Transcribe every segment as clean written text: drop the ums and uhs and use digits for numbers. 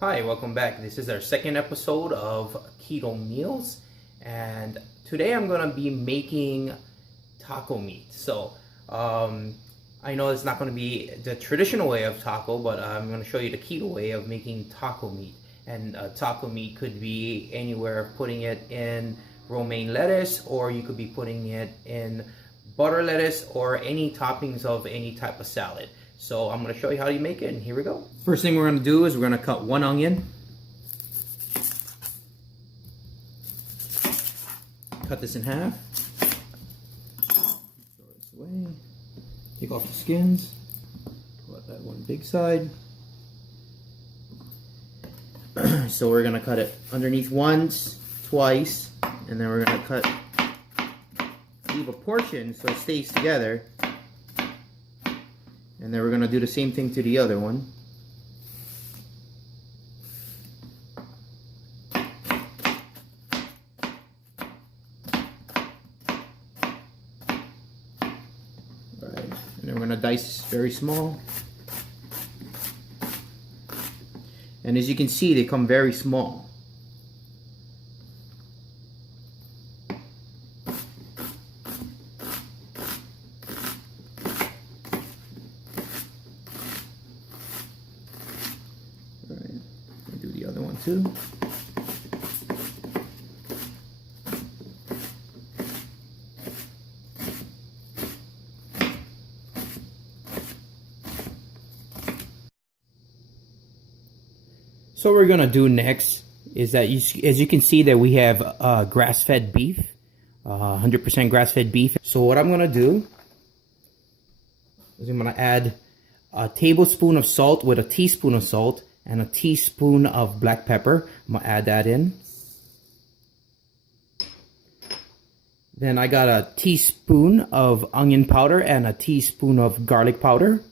Hi, welcome back. This is our second episode of Keto Meals, and today I'm gonna be making taco meat. I know it's not gonna be the traditional way of taco, but I'm gonna show you the keto way of making taco meat. And taco meat could be anywhere, putting it in romaine lettuce, or you could be putting it in butter lettuce, or any toppings of any type of salad. So I'm going to show you how you make it, and here we go. First thing we're going to do is we're going to cut one onion. Cut this in half. Throw this away. Take off the skins. Pull out that one big side. So we're going to cut it underneath once, twice, and then we're going to leave a portion so it stays together. And then we're going to do the same thing to the other one. Alright, and then we're going to dice very small. And as you can see, they come very small. Do the other one too. So what we're gonna do next is that as you can see that we have grass-fed beef, 100% grass-fed beef. So what I'm gonna do is I'm gonna add a tablespoon of salt with a teaspoon of salt and a teaspoon of black pepper. I'm gonna add that in. Then I got a teaspoon of onion powder and a teaspoon of garlic powder.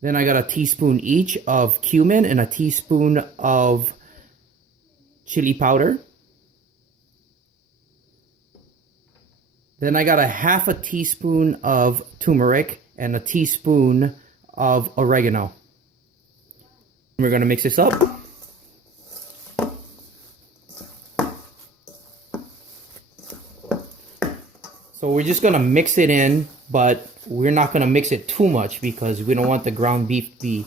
Then I got a teaspoon each of cumin and a teaspoon of chili powder. Then I got a half a teaspoon of turmeric and a teaspoon of oregano. We're going to mix this up. So we're just going to mix it in, but we're not going to mix it too much because we don't want the ground beef to be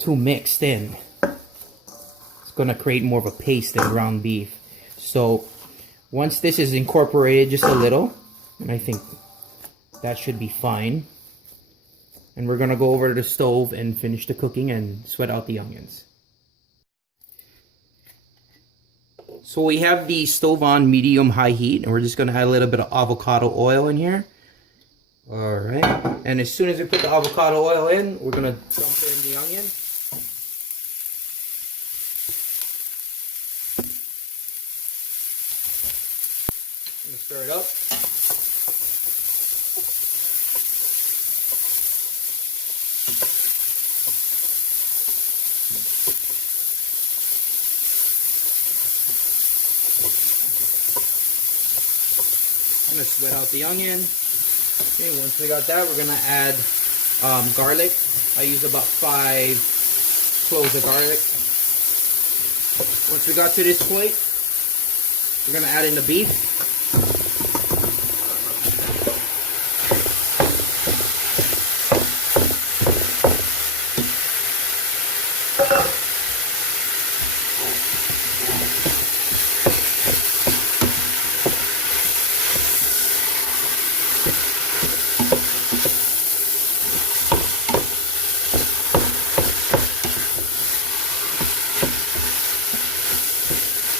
too mixed in. It's going to create more of a paste than ground beef. So once this is incorporated just a little, and I think that should be fine. And we're going to go over to the stove and finish the cooking and sweat out the onions. So we have the stove on medium-high heat, and we're just going to add a little bit of avocado oil in here. Alright, and as soon as we put the avocado oil in, we're going to dump in the onion. I'm going to stir it up. I'm gonna sweat out the onion. Okay, once we got that, we're gonna add garlic. I use about 5 cloves of garlic. Once we got to this point, we're gonna add in the beef.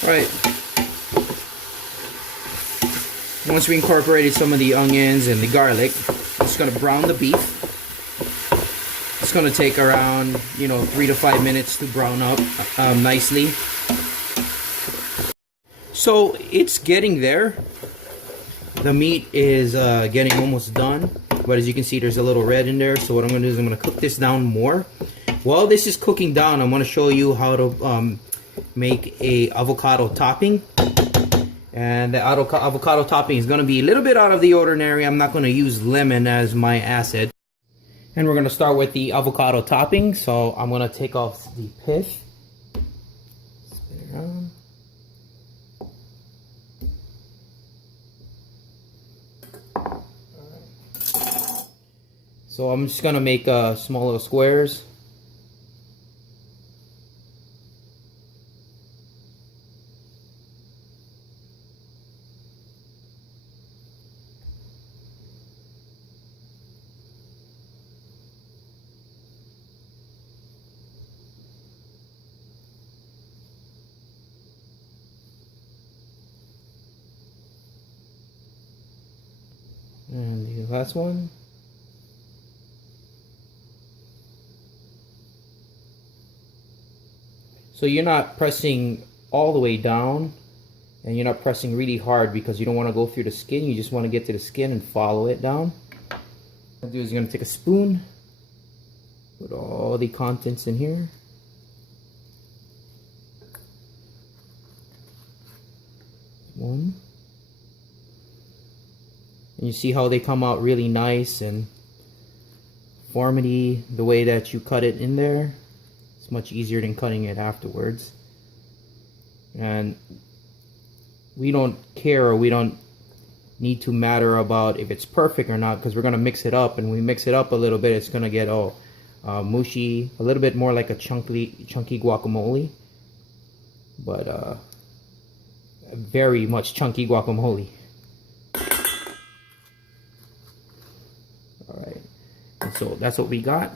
Right. Once we incorporated some of the onions and the garlic, I'm just going to brown the beef. It's going to take around, 3 to 5 minutes to brown up nicely. So it's getting there. The meat is getting almost done, but as you can see, there's a little red in there. So what I'm going to do is I'm going to cook this down more. While this is cooking down, I'm going to show you how to make a avocado topping. And the avocado topping is going to be a little bit out of the ordinary. I'm not going to use lemon as my acid. And we're going to start with the avocado topping. So I'm going to take off the pith. Spin it around. So I'm just going to make small little squares. And the last one. So you're not pressing all the way down, and you're not pressing really hard because you don't want to go through the skin. You just want to get to the skin and follow it down. What I'm going to do is you're going to take a spoon, put all the contents in here. One. And you see how they come out really nice and formy the way that you cut it in there. It's much easier than cutting it afterwards. And we don't care, or we don't need to matter about if it's perfect or not, because we're going to mix it up. And when we mix it up a little bit, it's going to get mushy, a little bit more like a chunky guacamole. But very much chunky guacamole. Alright, and so that's what we got.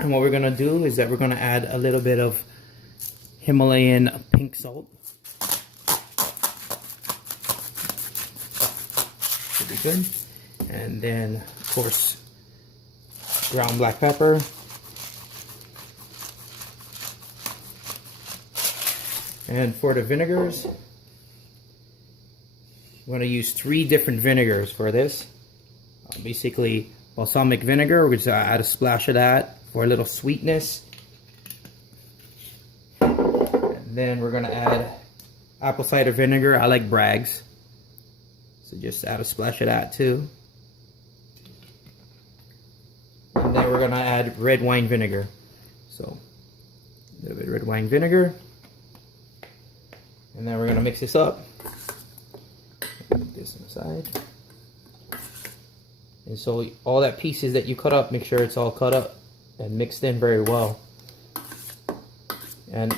And what we're going to do is that we're going to add a little bit of Himalayan pink salt. Should be good. And then, of course, ground black pepper. And for the vinegars, I'm going to use 3 different vinegars for this. Basically, balsamic vinegar, we're going to add a splash of that for a little sweetness. And then we're going to add apple cider vinegar. I like Bragg's, so just add a splash of that too. And then we're going to add red wine vinegar. So a little bit of red wine vinegar. And then we're going to mix this up. Put this on the side. And so all that pieces that you cut up, make sure it's all cut up and mixed in very well. And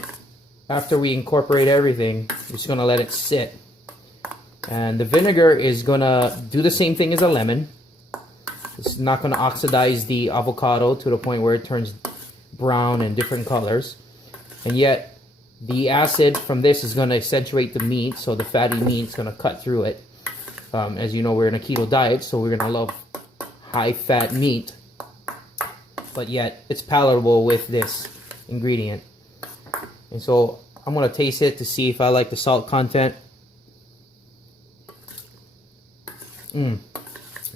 after we incorporate everything, we're just going to let it sit. And the vinegar is going to do the same thing as a lemon. It's not going to oxidize the avocado to the point where it turns brown and different colors. And yet, the acid from this is going to accentuate the meat, so the fatty meat is going to cut through it. As you know, we're in a keto diet, so we're going to love high-fat meat, but yet it's palatable with this ingredient. And so I'm going to taste it to see if I like the salt content.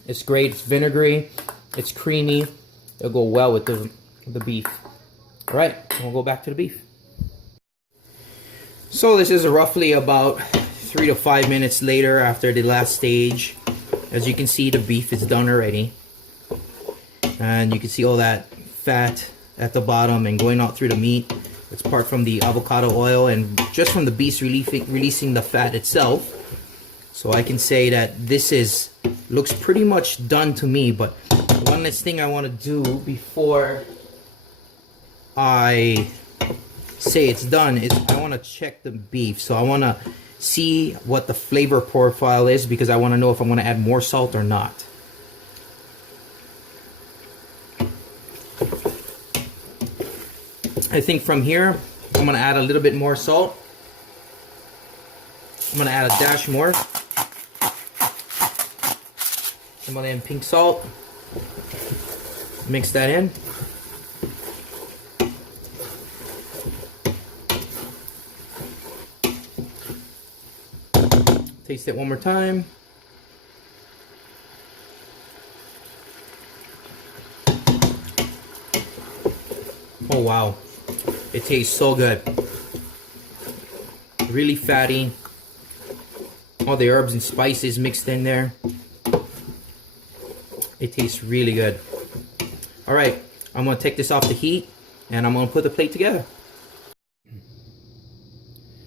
It's great. It's vinegary. It's creamy. It'll go well with the beef. All right, we'll go back to the beef. So this is roughly about 3 to 5 minutes later after the last stage. As you can see, the beef is done already. And you can see all that fat at the bottom and going out through the meat. It's part from the avocado oil and just from the beef releasing the fat itself. So I can say that this looks pretty much done to me. But one last thing I want to do before I say it's done is I want to check the beef. So I want to see what the flavor profile is, because I want to know if I'm going to add more salt or not. I think from here I'm going to add a little bit more salt. I'm going to add a dash more Himalayan pink salt. Mix that in. Taste it one more time. Oh wow, it tastes so good. Really fatty. All the herbs and spices mixed in there. It tastes really good. All right, I'm gonna take this off the heat and I'm gonna put the plate together.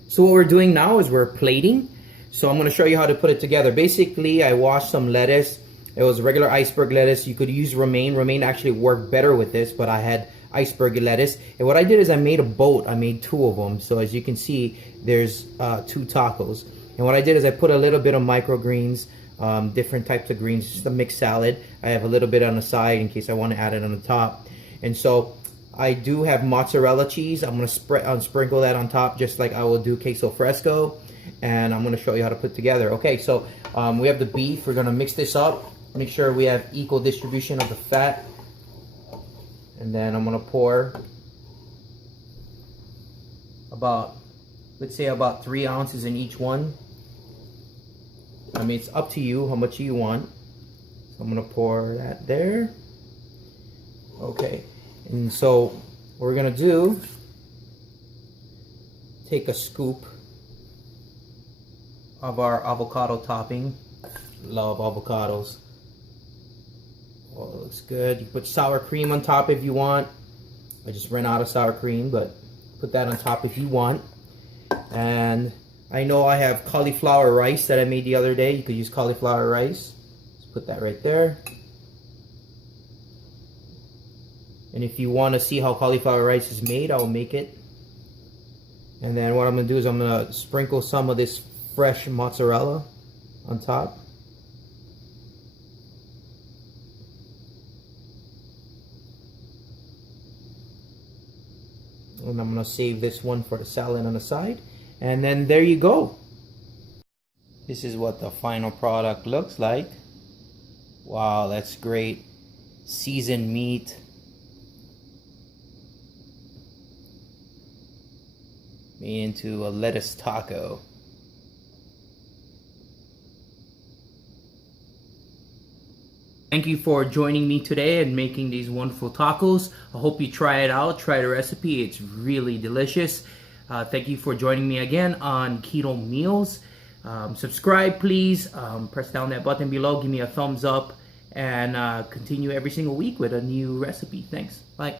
So what we're doing now is we're plating. So I'm gonna show you how to put it together. Basically, I washed some lettuce. It was regular iceberg lettuce. You could use romaine. Romaine actually worked better with this, but I had iceberg lettuce. And what I did is I made a boat. I made 2 of them. So as you can see, there's 2 tacos. And what I did is I put a little bit of microgreens, different types of greens, just a mixed salad. I have a little bit on the side in case I want to add it on the top. And so I do have mozzarella cheese. I'm going to sprinkle that on top just like I will do queso fresco. And I'm going to show you how to put together. Okay, so we have the beef. We're going to mix this up. Make sure we have equal distribution of the fat. And then I'm going to pour about, let's say about 3 ounces in each one. I mean, it's up to you how much you want. So I'm going to pour that there. Okay. And so what we're going to do, take a scoop of our avocado topping. Love avocados. Oh, it looks good. You put sour cream on top if you want. I just ran out of sour cream, but put that on top if you want. And I know I have cauliflower rice that I made the other day. You could use cauliflower rice. Just put that right there. And if you want to see how cauliflower rice is made, I'll make it. And then what I'm going to do is I'm going to sprinkle some of this fresh mozzarella on top. And I'm going to save this one for the salad on the side. And then there you go. This is what the final product looks like. Wow, that's great. Seasoned meat. Made into a lettuce taco. Thank you for joining me today and making these wonderful tacos. I hope you try it out, try the recipe. It's really delicious. Thank you for joining me again on Keto Meals. Subscribe, please. Press down that button below. Give me a thumbs up. And continue every single week with a new recipe. Thanks. Bye.